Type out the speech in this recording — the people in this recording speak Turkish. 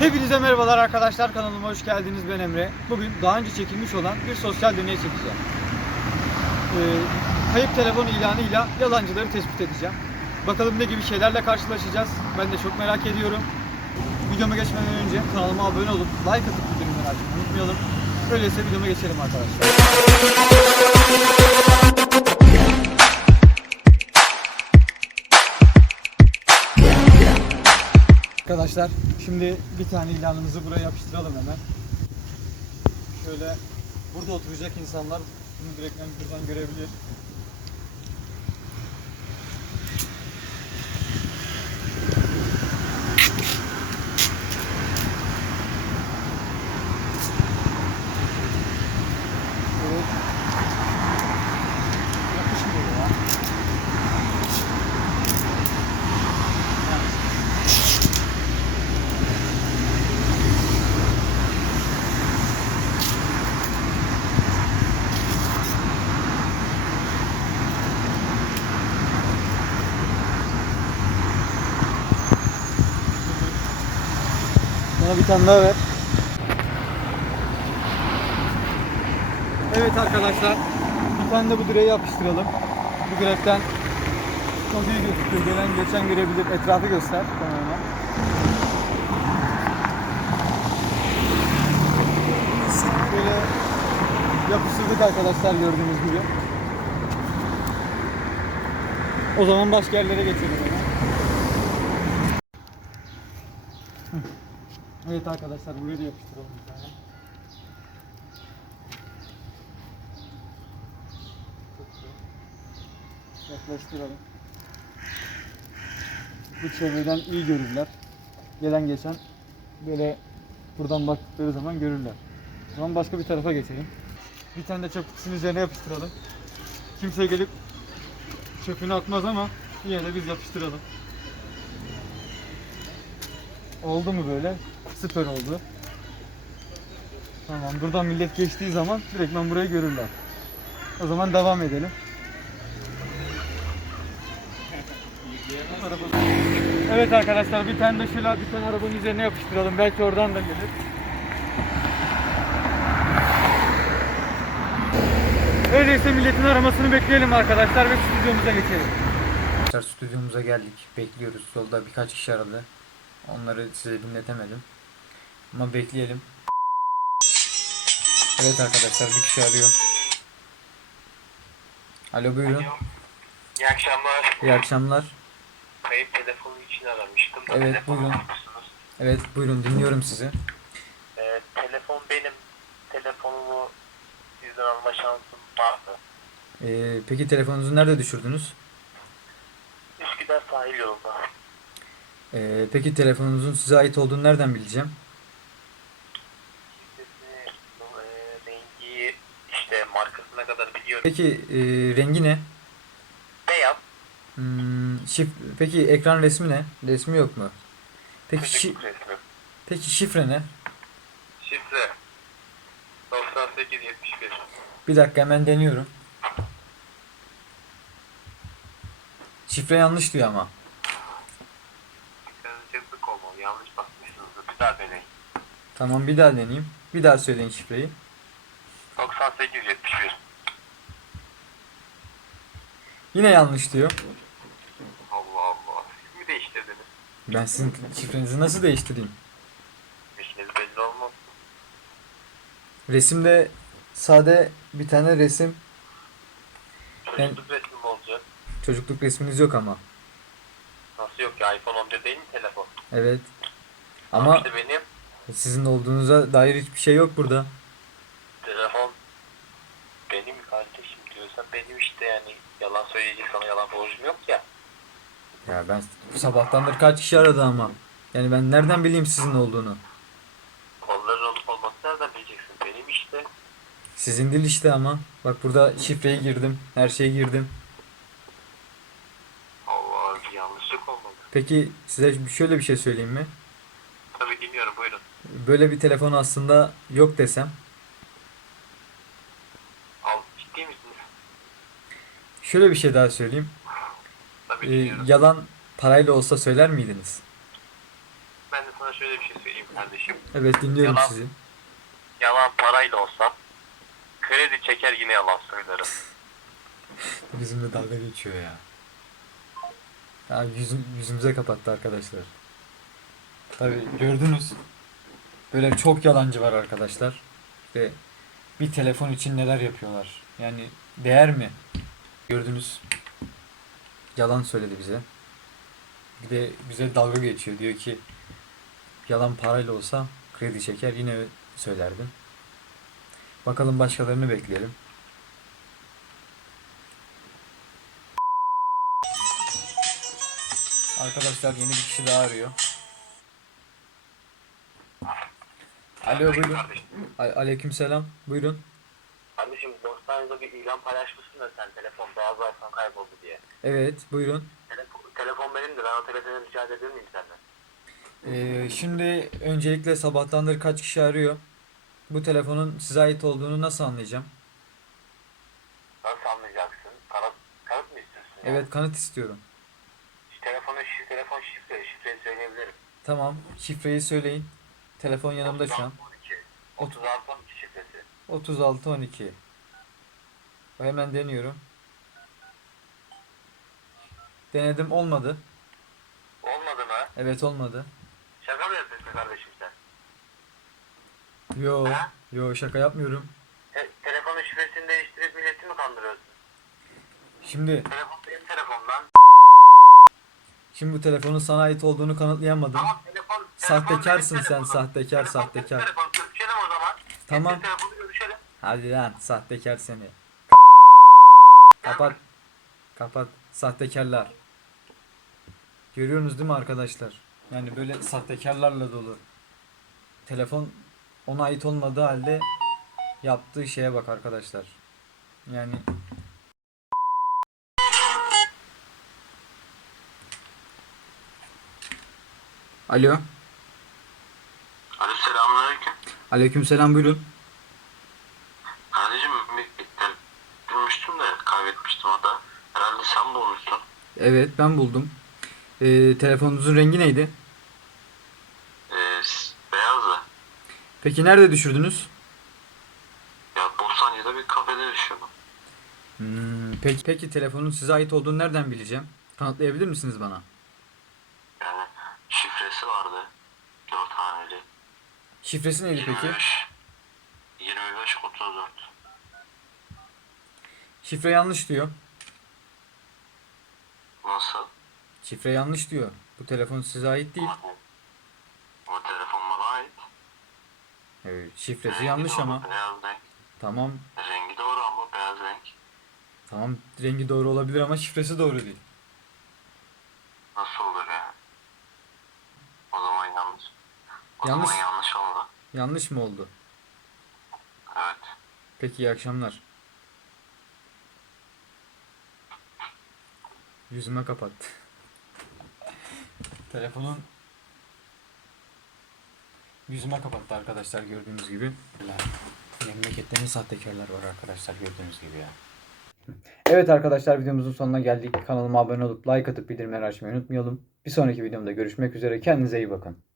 Hepinize merhabalar arkadaşlar kanalıma hoş geldiniz ben Emre. Bugün daha önce çekilmiş olan bir sosyal deney çekeceğim. Ee, kayıp telefon ilanıyla yalancıları tespit edeceğim. Bakalım ne gibi şeylerle karşılaşacağız. Ben de çok merak ediyorum. Videoma geçmeden önce kanalıma abone olup like atıp bildirimleri açmayı unutmayalım. Öyleyse videoma geçelim arkadaşlar. Arkadaşlar şimdi bir tane ilanımızı buraya yapıştıralım hemen. Şöyle burada oturacak insanlar bunu direkt buradan görebilir. Evet. Yapışmıyor ya. Bana bir tane daha ver. Evet arkadaşlar. Bir tane de bu direğe yapıştıralım. Bu direkten iyi gözüküyor. Gelen geçen görebilir. Etrafı göster tamamen. Böyle yapıştırdık arkadaşlar gördüğünüz gibi. O zaman başka yerlere geçelim. hemen. Evet arkadaşlar buraya da yapıştıralım bir tane. Yaklaştıralım. Bu çevreden iyi görürler. Gelen geçen böyle buradan baktıkları zaman görürler. O zaman başka bir tarafa geçelim. Bir tane de çöp kutusunun üzerine yapıştıralım. Kimse gelip çöpünü atmaz ama yine de biz yapıştıralım. Oldu mu böyle? Süper oldu. Tamam. Buradan millet geçtiği zaman direktmen burayı görürler. O zaman devam edelim. Evet arkadaşlar bir tane de şöyle bir tane arabanın üzerine yapıştıralım. Belki oradan da gelir. Öyleyse milletin aramasını bekleyelim arkadaşlar ve stüdyomuza geçelim. Arkadaşlar stüdyomuza geldik. Bekliyoruz. Yolda birkaç kişi aradı. Onları size dinletemedim. Ama bekleyelim. Evet arkadaşlar bir kişi arıyor. Alo buyurun. Alo. İyi akşamlar. İyi akşamlar. Kayıp telefonu için aramıştım. da Evet, telefonu buyurun. almışsınız. Evet buyurun dinliyorum sizi. Ee, telefon benim. Telefonumu sizden alma şansım vardı. Ee, peki telefonunuzu nerede düşürdünüz? Üsküdar sahil yolunda. Ee, peki telefonunuzun size ait olduğunu nereden bileceğim? Sesi, e, rengi, işte markasına kadar biliyorum. Peki e, rengi ne? Beyaz. Hmm, şif peki ekran resmi ne? Resmi yok mu? Peki, şi- resmi. peki şifre ne? Şifre. 9871. Bir dakika hemen deniyorum. Şifre yanlış diyor ama. Karışıklık olmalı. Yanlış bakmışsınızdır. Bir daha deneyin. Tamam bir daha deneyeyim. Bir daha söyleyin şifreyi. 9871. Yine yanlış diyor. Allah Allah. Siz mi değiştirdiniz? Ben sizin şifrenizi nasıl değiştireyim? İşiniz belli olmaz. Resimde sade bir tane resim. Çocukluk resmi mi olacak? Çocukluk resminiz yok ama. Nasıl yok ya? iPhone 11 değil mi telefon? Evet. Ama İşte benim sizin olduğunuza dair hiçbir şey yok burada. telefon benim kardeşim diyorsan benim işte yani yalan söyleyecek sana yalan borcum yok ya. Ya ben sabahtandır kaç kişi aradı ama. Yani ben nereden bileyim sizin olduğunu? Kolların olup olması nereden bileceksin? Benim işte. Sizin değil işte ama. Bak burada şifreyi girdim. Her şeyi girdim. Allah bir yanlışlık olmadı. Peki size şöyle bir şey söyleyeyim mi? Dinliyorum buyurun. Böyle bir telefon aslında yok desem. Al ciddi misiniz? Şöyle bir şey daha söyleyeyim. Tabii Ee, dinliyorum. yalan parayla olsa söyler miydiniz? Ben de sana şöyle bir şey söyleyeyim kardeşim. Evet dinliyorum Yalan. sizi. Yalan parayla olsa kredi çeker yine yalan söylerim. Bizimle dalga geçiyor ya. Ya yüzüm, yüzümüze kapattı arkadaşlar. Tabi gördünüz. Böyle çok yalancı var arkadaşlar. İşte bir telefon için neler yapıyorlar. Yani değer mi? Gördünüz. Yalan söyledi bize. Bir de bize dalga geçiyor. Diyor ki yalan parayla olsa kredi çeker yine söylerdim. Bakalım başkalarını bekleyelim. Arkadaşlar yeni bir kişi daha arıyor. Alo buyurun. Kardeşim, A- Aleykümselam. Buyurun. kardeşim Bostancı'da bir ilan paylaşmışsın da sen telefon beyaz iPhone kayboldu diye. Evet buyurun. Telefon, telefon benim de ben o telefonu rica edebilir miyim senden? Ee, şimdi öncelikle sabahtandır kaç kişi arıyor. Bu telefonun size ait olduğunu nasıl anlayacağım? Nasıl anlayacaksın? Kanıt, kanıt mı istiyorsun? ya? Evet kanıt istiyorum. Şu telefonu, şi, telefon şifre, şifreyi söyleyebilirim. Tamam şifreyi söyleyin. Telefon yanımda şu an. 36 12 şifresi. 3612. Hemen deniyorum. Denedim olmadı. Olmadı mı? Evet olmadı. Şaka mı yapıyorsun kardeşim sen? Yo, Ha? yo şaka yapmıyorum. Te- telefonun şifresini değiştirip milleti mi kandırıyorsun? Şimdi Telefon benim telefondan. şimdi bu telefonun sana ait olduğunu kanıtlayamadım. Telefon. Sahtekarsın sen, sahtekar, sahtekar. Tamam. Hadi lan sahtekar seni. Kapat. Kapat. Sahtekarlar. Görüyorsunuz değil mi arkadaşlar? Yani böyle sahtekarlarla dolu. Telefon ona ait olmadığı halde yaptığı şeye bak arkadaşlar. Yani. Alo Aleykümselam buyurun. Kardeşim ben bulmuştum da kaybetmiştim o da. Herhalde sen bulmuşsun. Evet ben buldum. Ee, telefonunuzun rengi neydi? Ee, beyazdı. Peki nerede düşürdünüz? Ya Bostancı'da bir kafede düşüyordum. Hmm, peki, peki telefonun size ait olduğunu nereden bileceğim? Kanıtlayabilir misiniz bana? Yani şifresi vardı. Dört haneli. Şifresi neydi peki? 25. 25 34. Şifre yanlış diyor. Nasıl? Şifre yanlış diyor. Bu telefon size ait değil. O telefon bana ait. Evet, şifresi Rengi yanlış doğru, ama. Beyaz renk. Tamam. Rengi doğru ama beyaz renk. Tamam rengi doğru olabilir ama şifresi doğru değil. Nasıl olur ya? O zaman yanlış. O Yanlış. zaman yanlış oldu. Yanlış mı oldu? Evet. Peki iyi akşamlar. Yüzüme kapattı. Telefonun yüzüme kapattı arkadaşlar gördüğünüz gibi. Memlekette ne sahtekarlar var arkadaşlar gördüğünüz gibi ya. Evet arkadaşlar videomuzun sonuna geldik. Kanalıma abone olup like atıp bildirimleri açmayı unutmayalım. Bir sonraki videomda görüşmek üzere. Kendinize iyi bakın.